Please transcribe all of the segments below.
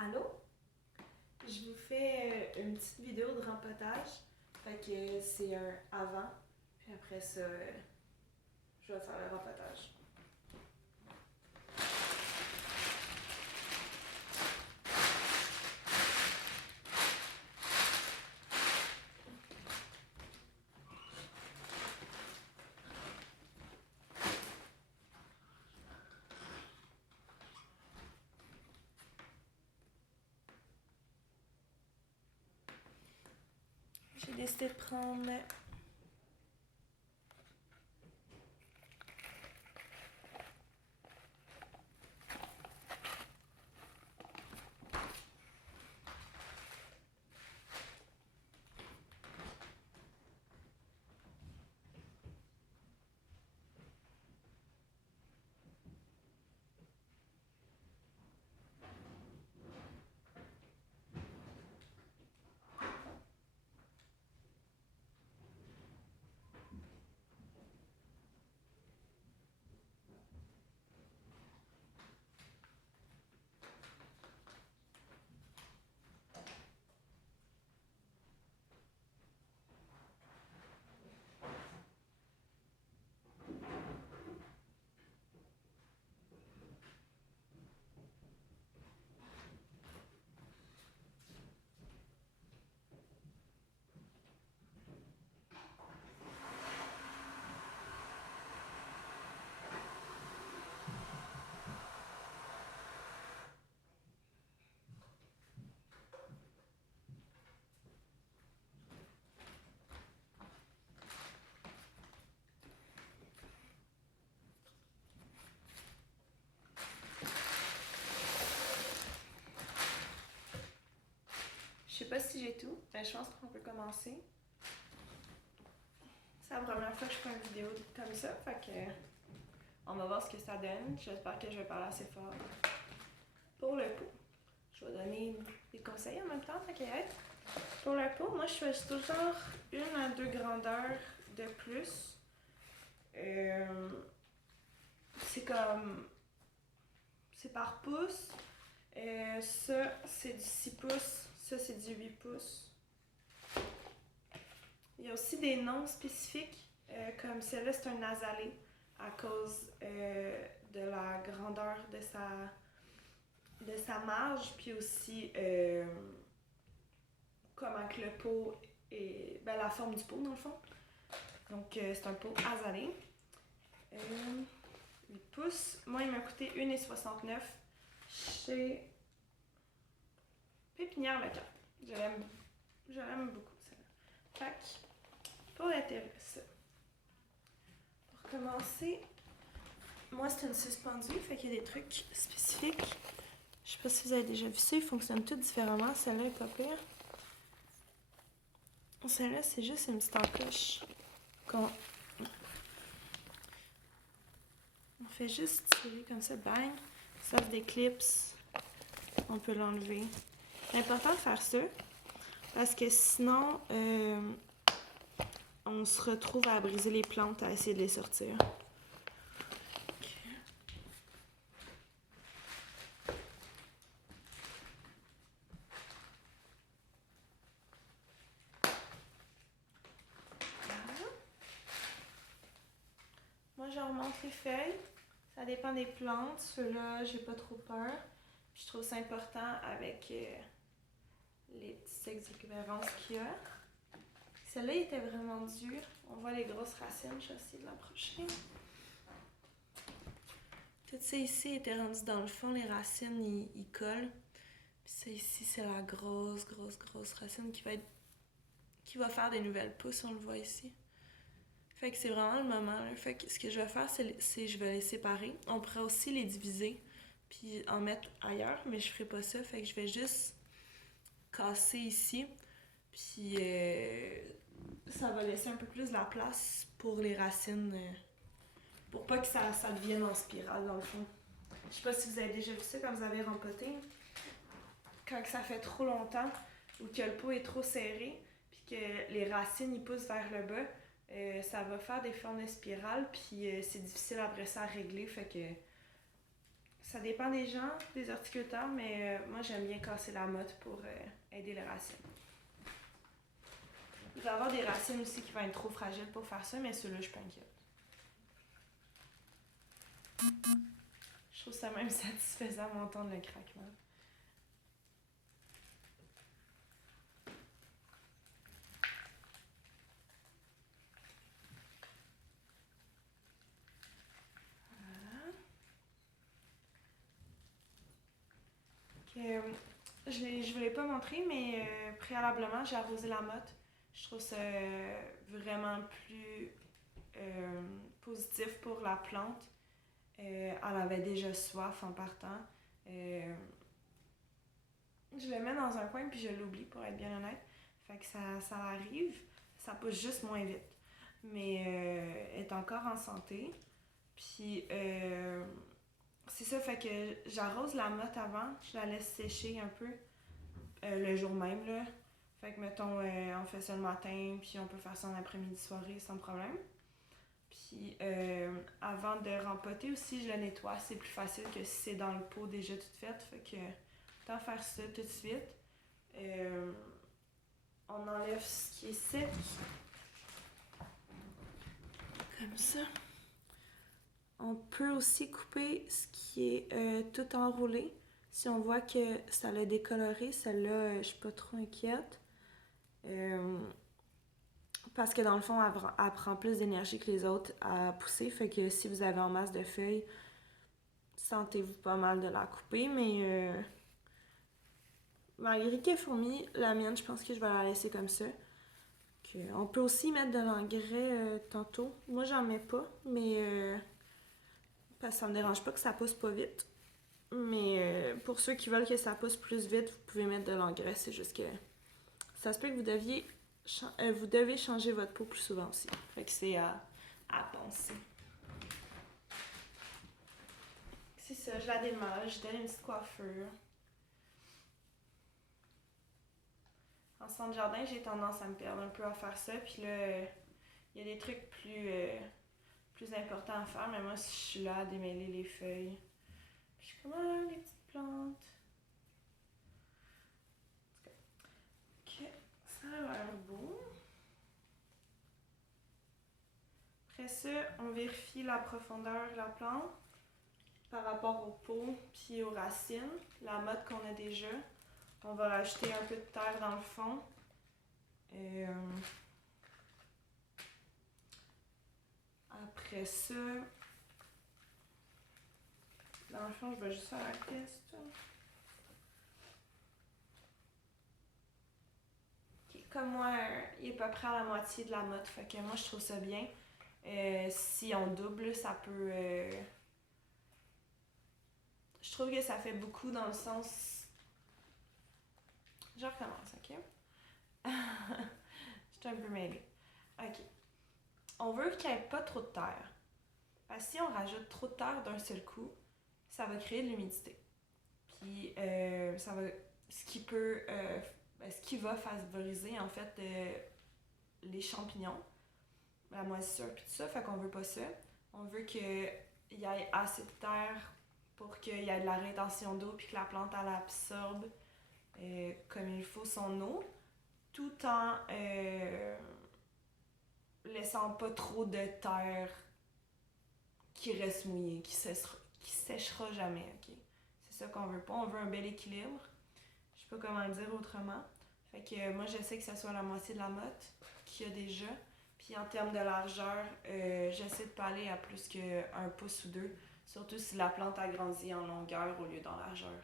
Allô? Je vous fais une petite vidéo de rempotage. Fait que c'est un avant, puis après ça, je vais faire le rempotage. J'ai décidé de prendre Je sais pas si j'ai tout, mais je pense qu'on peut commencer. C'est la première fois que je fais une vidéo comme ça, fait que on va voir ce que ça donne. J'espère que je vais parler assez fort. Pour le pot, je vais donner des conseils en même temps, t'inquiète. Pour le pot, moi je fais toujours 1 à 2 grandeurs de plus. C'est comme... C'est par pouce. Ça, c'est du 6 pouces. Ça, c'est du 8 pouces. Il y a aussi des noms spécifiques, comme celle-là, c'est un azalée à cause de la grandeur de sa marge, puis aussi comment que le pot est... Ben, la forme du pot, dans le fond. Donc, c'est un pot azalée. 8 pouces. Moi, il m'a coûté 1,69 chez Pépinière Locale. Je l'aime beaucoup, celle-là. Fait que, pour l'intérêt, pour commencer, moi, c'est une suspendue, fait qu'il y a des trucs spécifiques. Je sais pas si vous avez déjà vu ça, ils fonctionnent tous différemment. Celle-là est pas pire. Celle-là, c'est juste une petite encoche. On fait juste tirer comme ça, bang. Ça fait des clips. On peut l'enlever. C'est important de faire ça parce que sinon, on se retrouve à briser les plantes, à essayer de les sortir. Moi, je remonte les feuilles. Ça dépend des plantes. Ceux-là, j'ai pas trop peur. Puis je trouve ça important avec les petites exubérances qu'il y a. Celle-là, il était vraiment dur. On voit les grosses racines. Je vais essayer de l'approcher. Tout ça ici était rendu dans le fond. Les racines, ils collent. Puis ça ici, c'est la grosse racine qui va faire des nouvelles pousses. On le voit ici. Fait que c'est vraiment le moment. Là. Fait que ce que je vais faire, c'est je vais les séparer. On pourrait aussi les diviser puis en mettre ailleurs, mais je ferai pas ça. Fait que je vais juste casser ici. Puis ça va laisser un peu plus de la place pour les racines. Pour pas que ça devienne en spirale dans le fond. Je sais pas si vous avez déjà vu ça quand vous avez rempoté. Quand ça fait trop longtemps ou que le pot est trop serré puis que les racines ils poussent vers le bas, ça va faire des formes de spirale puis c'est difficile après ça à régler. Fait que Ça dépend des gens, des horticulteurs, mais moi j'aime bien casser la motte pour aider les racines. Il va y avoir des racines aussi qui vont être trop fragiles pour faire ça, mais ceux-là, je suis pas inquiète. Je trouve ça même satisfaisant d'entendre le craquement. Je ne l'ai pas montré, mais préalablement, j'ai arrosé la motte. Je trouve ça vraiment plus positif pour la plante. Elle avait déjà soif en partant. Je le mets dans un coin puis je l'oublie, pour être bien honnête. Fait que ça arrive, ça pousse juste moins vite. Mais elle est encore en santé. Puis c'est ça, fait que j'arrose la motte avant, je la laisse sécher un peu le jour même, là. Fait que mettons, on fait ça le matin, puis on peut faire ça en après-midi, soirée sans problème. Puis avant de rempoter aussi, je le nettoie. C'est plus facile que si c'est dans le pot déjà toute faite. Fait que autant faire ça tout de suite. On enlève ce qui est sec. Comme ça. On peut aussi couper ce qui est tout enroulé. Si on voit que ça l'a décoloré, celle-là, je suis pas trop inquiète. Parce que dans le fond, elle prend plus d'énergie que les autres à pousser. Fait que si vous avez en masse de feuilles, sentez-vous pas mal de la couper. Mais malgré qu'elle est fournie, la mienne, je pense que je vais la laisser comme ça. On peut aussi mettre de l'engrais tantôt. Moi, j'en mets pas, mais parce que ça me dérange pas que ça pousse pas vite. Mais pour ceux qui veulent que ça pousse plus vite, vous pouvez mettre de l'engrais. C'est juste que ça se peut que vous devez changer votre pot plus souvent aussi. Fait que c'est à penser. C'est ça, je la démêle, je donne une petite coiffure. En centre jardin, j'ai tendance à me perdre un peu à faire ça. Puis là, il y a des trucs plus importants à faire. Mais moi, si je suis là à démêler les feuilles, puis je suis comme, les petites plantes. Ok, ça a l'air beau. Après ça, on vérifie la profondeur de la plante par rapport au pot puis aux racines, la motte qu'on a déjà. On va rajouter un peu de terre dans le fond. Après ça, dans le fond, je vais juste faire un test. Okay. Comme moi, il est à peu près à la moitié de la motte, fait que moi je trouve ça bien. Si on double, ça peut... Je trouve que ça fait beaucoup dans le sens... Je recommence, ok? Je suis un peu mêlée. Ok. On veut qu'il n'y ait pas trop de terre. Parce que si on rajoute trop de terre d'un seul coup, ça va créer de l'humidité. Puis ça va... Ce qui va favoriser en fait les champignons, la moisissure puis tout ça, fait qu'on veut pas ça. On veut qu'il y ait assez de terre pour qu'il y ait de la rétention d'eau puis que la plante elle absorbe comme il faut son eau, tout en laissant pas trop de terre qui reste mouillée, qui séchera jamais, ok? C'est ça qu'on veut pas, on veut un bel équilibre. Je sais pas comment le dire autrement. Fait que moi j'essaie que ça soit la moitié de la motte qu'il y a déjà. Puis en termes de largeur, j'essaie de pas aller à plus qu'un pouce ou deux. Surtout si la plante a grandi en longueur au lieu d'en largeur.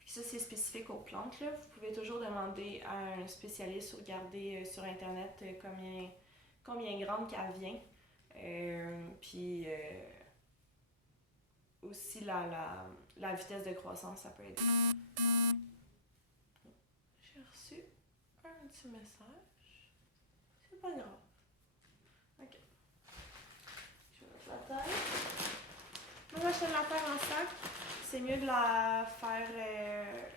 Puis ça c'est spécifique aux plantes, là. Vous pouvez toujours demander à un spécialiste ou regarder sur internet combien grande qu'elle vient. Puis aussi la vitesse de croissance, ça peut aider. J'ai reçu un petit message. C'est pas grave. Ok. Je vais mettre la terre. Moi, j'achète la terre en sac. C'est mieux de la faire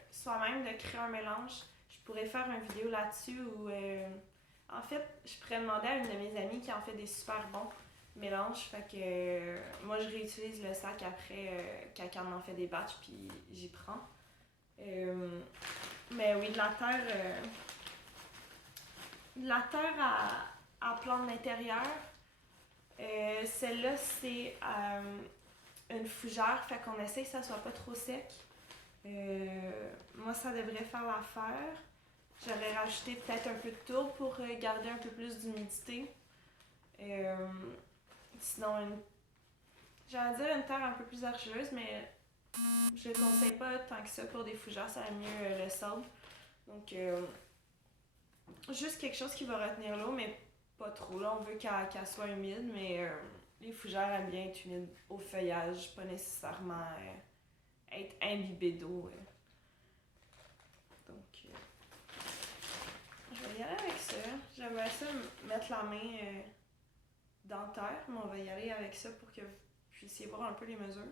soi-même, de créer un mélange. Je pourrais faire une vidéo là-dessus où... en fait, je pourrais demander à une de mes amies qui en fait des super bons. mélange. Fait que moi, je réutilise le sac après quand on en fait des batchs, puis j'y prends. Mais oui, de la terre à plante d'intérieur. Celle-là, c'est une fougère, fait qu'on essaie que ça soit pas trop sec. Moi, ça devrait faire l'affaire. J'avais rajouté peut-être un peu de tourbe pour garder un peu plus d'humidité. Sinon, j'allais dire une terre un peu plus argileuse, mais je ne conseille pas tant que ça pour des fougères, ça va mieux le sable. Donc, juste quelque chose qui va retenir l'eau, mais pas trop. Là, on veut qu'elle soit humide, mais les fougères aiment bien être humides au feuillage, pas nécessairement être imbibées d'eau. Donc, je vais y aller avec ça. J'aimerais ça mettre la main dans terre, mais on va y aller avec ça pour que vous puissiez voir un peu les mesures.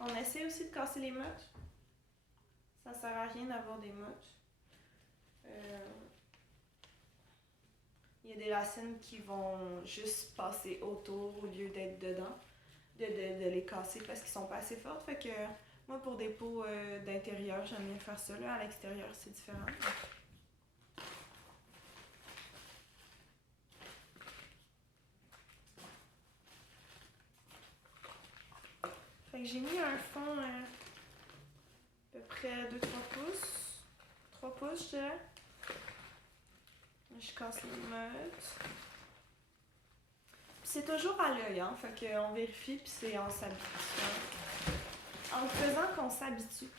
On essaie aussi de casser les mottes. Ça sert à rien d'avoir des mottes. Il y a des racines qui vont juste passer autour au lieu d'être dedans, de les casser parce qu'ils sont pas assez fortes. Fait que moi, pour des pots d'intérieur, j'aime bien faire ça. Là, à l'extérieur, c'est différent. Fait que j'ai mis un fond à peu près 2-3 pouces. 3 pouces, je dirais. Je casse les mottes. C'est toujours à l'œil, hein? Fait qu'on vérifie, puis c'est en s'habituant. En le faisant qu'on s'habitue.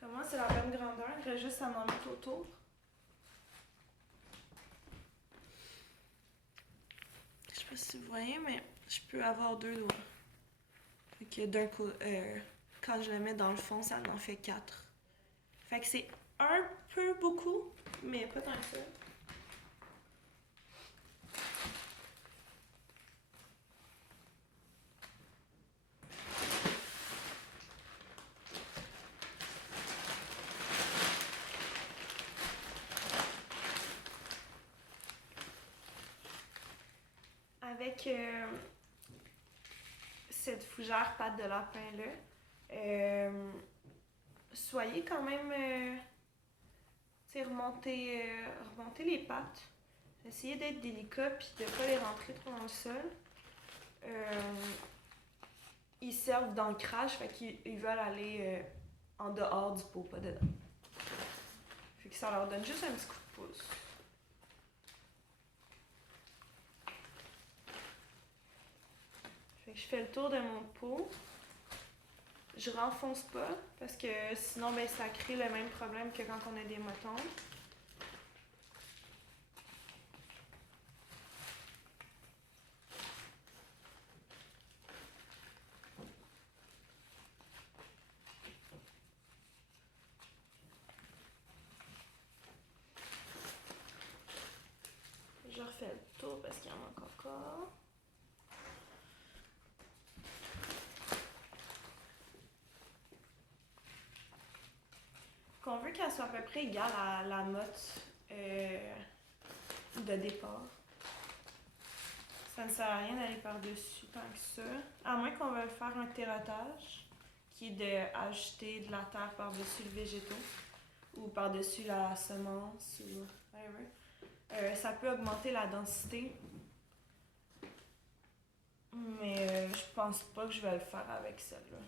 Comment c'est la bonne grandeur? Il reste juste à m'en mettre autour. Je sais pas si vous voyez, mais je peux avoir 2 doigts. Fait que d'un coup, quand je le mets dans le fond, ça en fait 4. Fait que c'est un peu beaucoup, mais pas tant que ça. Avec cette fougère pâte de lapin-là, soyez quand même remonter les pattes. Essayez d'être délicat puis de ne pas les rentrer trop dans le sol. Ils servent d'ancrage, fait qu'ils veulent aller en dehors du pot, pas dedans. Fait que ça leur donne juste un petit coup de pouce. Fait que je fais le tour de mon pot. Je renfonce pas parce que sinon ben, ça crée le même problème que quand on a des motons. Je refais le tour parce qu'il y en manque encore. Qu'on veut qu'elle soit à peu près égale à la motte de départ. Ça ne sert à rien d'aller par-dessus tant que ça. À moins qu'on veuille faire un terratage, qui est d'ajouter de la terre par-dessus le végétaux ou par-dessus la semence ou whatever. Ça peut augmenter la densité, mais je pense pas que je vais le faire avec celle-là.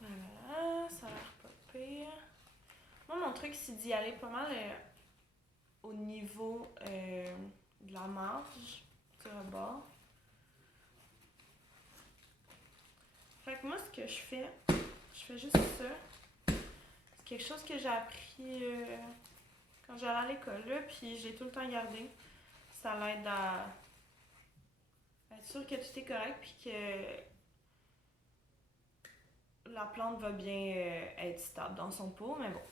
Voilà, ça a l'air pas pire. Moi, mon truc, c'est d'y aller pas mal au niveau de la marge du rebord. Fait que moi, ce que je fais juste ça. C'est quelque chose que j'ai appris quand j'allais à l'école, là, puis j'ai tout le temps gardé. Ça l'aide à être sûr que tout est correct, puis que la plante va bien être stable dans son pot, mais bon.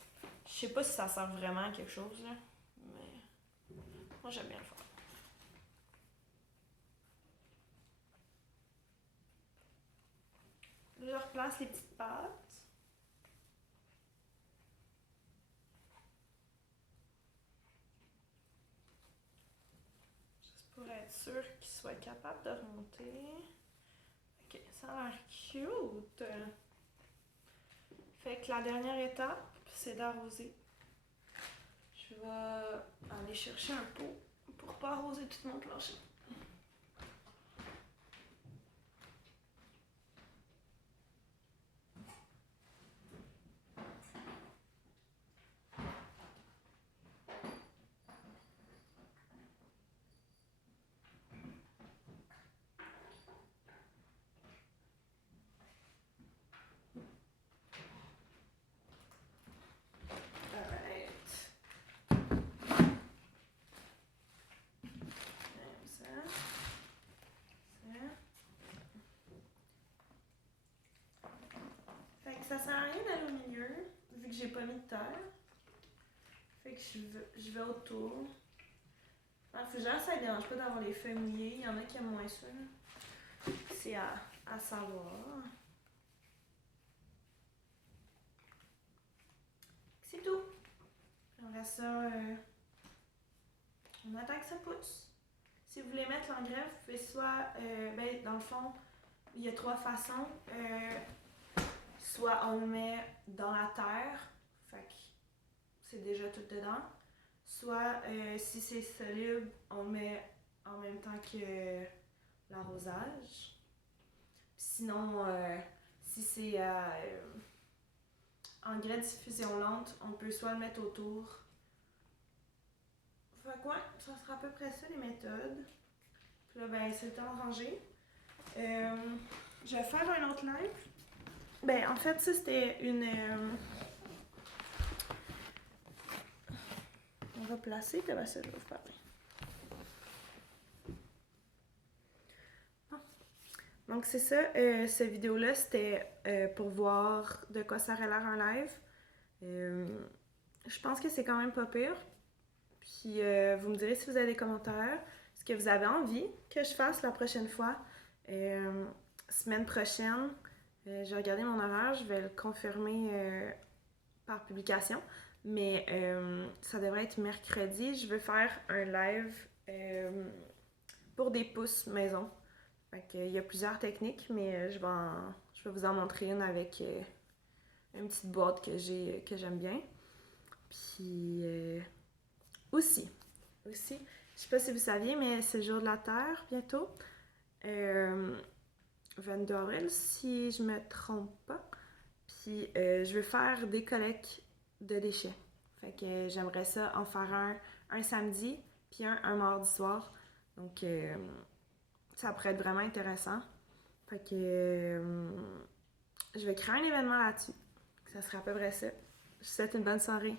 Je sais pas si ça sert vraiment à quelque chose, là, mais moi j'aime bien le faire. Là, je replace les petites pâtes. Juste pour être sûr qu'ils soient capables de remonter. Ok, ça a l'air cute. Fait que la dernière étape, c'est d'arroser. Je vais aller chercher un pot pour pas arroser tout mon plancher. Ça sert à rien d'aller au milieu, vu que j'ai pas mis de terre. Fait que je vais autour. La fougère, ça ne dérange pas d'avoir les feuilles mouillées. Il y en a qui aiment moins ça. C'est à savoir. C'est tout. Après ça, on attend que ça pousse. Si vous voulez mettre l'engrais, vous pouvez soit, dans le fond, il y a 3 façons. Soit on le met dans la terre, fait que c'est déjà tout dedans. Soit si c'est soluble, on le met en même temps que l'arrosage. Sinon, si c'est engrais de diffusion lente, on peut soit le mettre autour. Fait que ouais, ça sera à peu près ça les méthodes. Puis là, ben c'est le temps de ranger. Je vais faire un autre live. Ben, en fait, ça, c'était une... On va placer, puis ça, je vais vous parler. Donc, c'est ça. Cette vidéo-là, c'était pour voir de quoi ça aurait l'air en live. Je pense que c'est quand même pas pire. Puis, vous me direz si vous avez des commentaires. Ce que vous avez envie que je fasse la prochaine fois. Semaine prochaine, j'ai regardé mon horaire, je vais le confirmer par publication, mais ça devrait être mercredi. Je veux faire un live pour des pousses maison. Fait qu'il y a plusieurs techniques, mais je vais vous en montrer une avec une petite boîte que j'aime bien. Puis aussi, je sais pas si vous saviez, mais c'est le jour de la Terre bientôt. 22 avril, si je me trompe pas. Puis je veux faire des collectes de déchets. Fait que j'aimerais ça en faire un samedi, puis un mardi soir. Donc ça pourrait être vraiment intéressant. Fait que je vais créer un événement là-dessus. Ça sera à peu près ça. Je vous souhaite une bonne soirée.